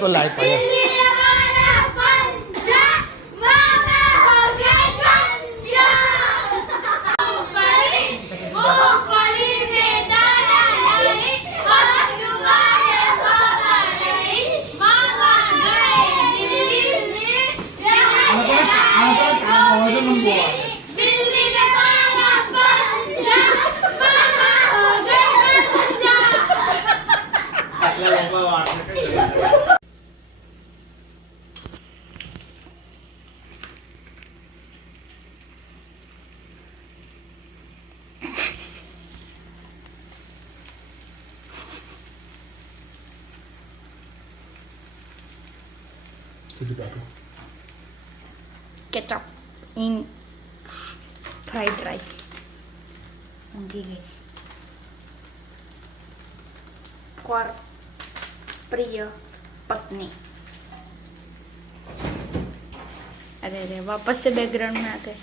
तो लाइट आया Ketchup in fried rice. Okay guys. For प्रिय पत्नी. अरे रे वापस से बैकग्राउंड में आ गए.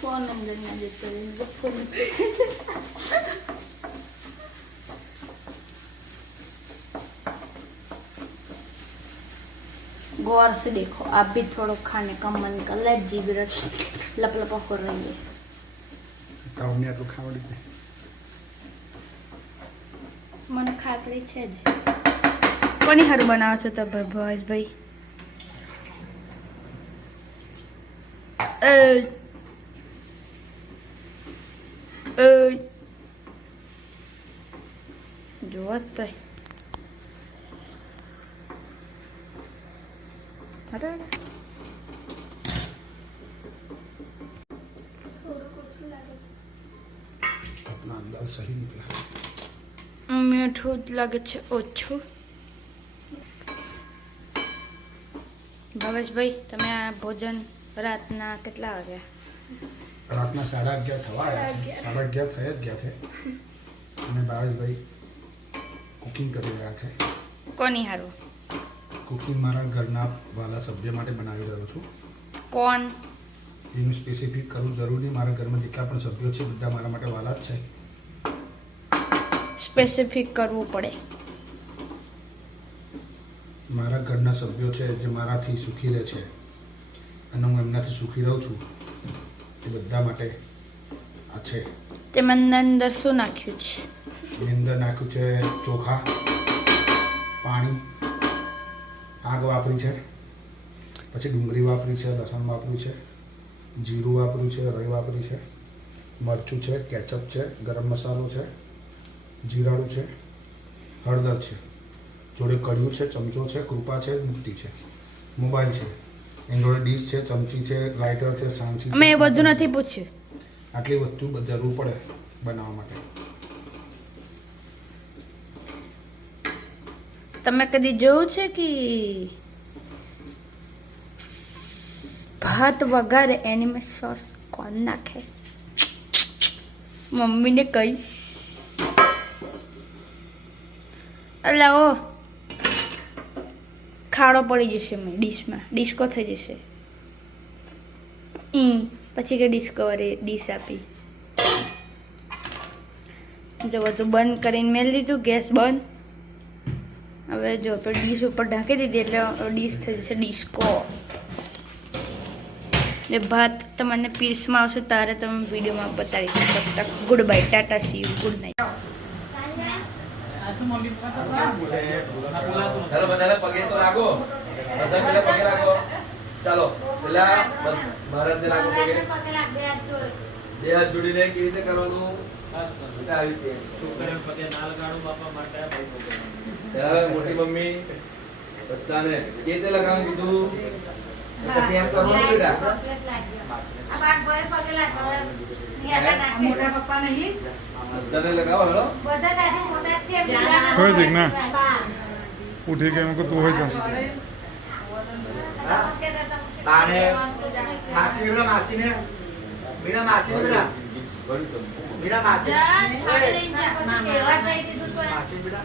फोन अंदर ना देते हैं फोन से गौर से देखो आप भी थोड़ा खाने का मन कर ले जीभ लपलपा कर रही है કાઉનિયા તો ખાવડી દે મને ખાતરી છે જ કોની હારું બનાવો છો તો ભાઈ ભાઈ જો તો અરે अपना अंदाज सही निकला મીઠું લાગે છે ઓછું ભાવેશભાઈ તમે આ ભોજન રાતના કેટલા વાગ્યા રાતના 11:30 થવા આવ્યા 11:30 થઈ જ ગયા છે અને ભાવેશભાઈ કુકિંગ કરી રહ્યા છે કોની હારું કુકિંગ મારા ઘરના વાલા સભ્ય માટે બનાવી રહ્યો છું કોણ એનું સ્પેસિફિક કરવું જરૂરી મારા ઘરમાં જેટલા પણ સભ્યો છે બધા મારા માટે વાલા જ છે સ્પેસિફિક કરવું પડે મારા ઘરના સભ્યો છે જે મારાથી સુખી રહે છે અને હું એમનાથી સુખી રહું છું એ બધા માટે આ છે તે મને અંદર શું નાખ્યું છે એની અંદર નાખ્યું છે ચોખા પાણી આગ વાપરી છે પછી ડુંગળી વાપરી છે લસણ વાપર્યું છે જીરું વાપર્યું છે રાઈ વાપરી છે મરચું છે કેચઅપ છે ગરમ મસાલો છે જીરાડું છે હળદર છે જોડે કડિયું છે ચમચો છે કૃપા છે મુક્તિ છે મોબાઈલ છે એની જોડે ડીશ છે ચમચી છે લાઇટર છે સાંચી મેં એ બધું નથી પૂછ્યું આટલી વસ્તુ જરૂર પડે બનાવવા માટે તમે કદી જોયું છે કે ભાત વઘારે એનીમાં સોસ કોણ નાખે મમ્મીને કઈ એટલે ઓ ખાડો પડી જશે મેં ડીશમાં ડિસ્કો થઈ જશે પછી કે ડિસ્કવરી ડીશ આપી જો બધું બંધ કરીને મેળ દીધું ગેસ બંધ હવે જો આપણે ડીશ ઉપર ઢાંકી દીધી એટલે ડીશ થઈ જશે ડિસ્કો ને ભાત તમને પીસમાં આવશે ત્યારે તમે વિડીયોમાં બતાડી શકો. તબ તક good bye, Tata, C you, good night. ચાલો બધાને પગે તો લાગો. બધા પેલા પગે લાગો. ચાલો પેલા ભારત ને લાગો પગે. બે હાથ જોડીને કેવી રીતે કરવાનું? આવી રીતે. છોકરાને પગે ના લગાડો બાપા માટે ભાઈ પગે. ત્યારે મોટી મમ્મી બધાને કેવી રીતે લગાવવાનું કીધું? પછી એમ કરવાનું બેટા. મોટા પપ્પા નહીં બધાને લગાવો હેલો. હોય છે કે ના ઉઠી કે એમ કે તું હોય છે બાને માસી બેટા માસીને મીરા માસીને બેટા મીરા માસી માસી બેટા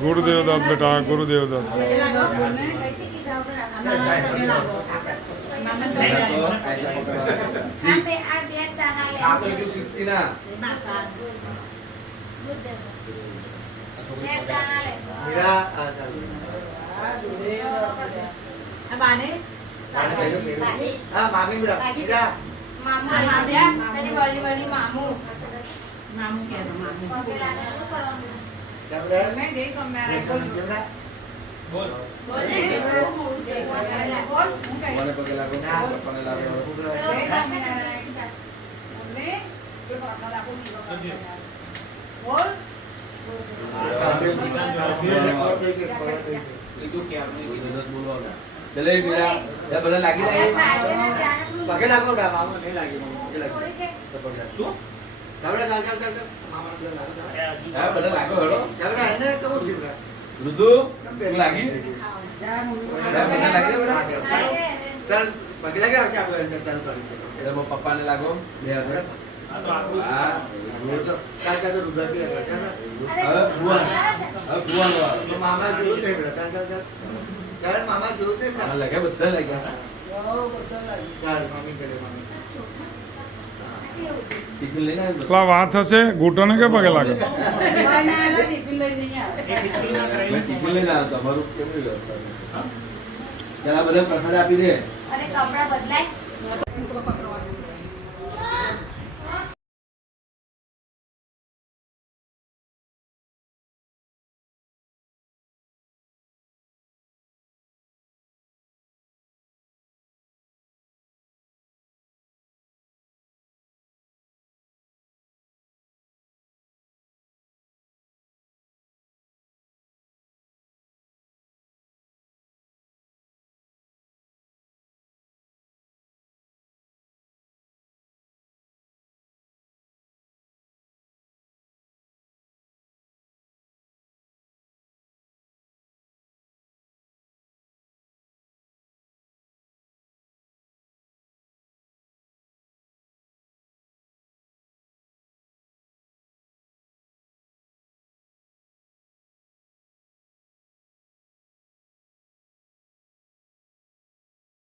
ગુરુદેવ દત્ત બેટા ગુરુદેવ દત્ત આ તો એટલું શીખતી ના. મીરા બાને હા મામી બેટા મીરા મામુ કે મામુ જમણે જય સોમનારાયણ જમણે બોલ. ભગવાનને પગે લાગો. પપ્પાને લાગો. લીધું કે આપણે બોલવાનું. ચલે મીરા એ બધા લાગી જાય. પગે લાગો બેટા મામા નહીં લાગી પગે લાગી તો પગે લાગો શું? જમણે ચાલ ચાલ ચાલ મામા પગે લાગો હા બધા લાગો હેલો. જમણે એને કેવું થયું બેટા ઋતુ તું લાગી? બધા લાગી બેટા. ચાલ પગે લાગે આવજે આપણે ચાલુ કરી એટલે મારા પપ્પાને લાગો. બે હાથ. આ તો આપણું છે. હા. ચાલ ચાલ રૂબા પી લાગે હવે ભુવન. હવે ભુવન વાળો. તો મામા જોયું નહીં બેટા ચાલ ચાલ ચાલ મામા જોયું નહીં હા, બેટા લાગ્યા બધા લાગ્યા. ચાલ મમ્મી કરે મમ્મી ટિફિન લઈને આવ્યો. એટલા વાત હશે ઘૂંટણે કે પગે લાગે ટિફિન લઈ નહીં આવે એ ખીચડી ના મેં કરાવી. ટિફિન લઈને આવ્યો. તમારું કેમની વ્યવસ્થા છે? ચાલ આ બધા પ્રસાદ આપી દે. અરે કપડા બદલાય. કચરો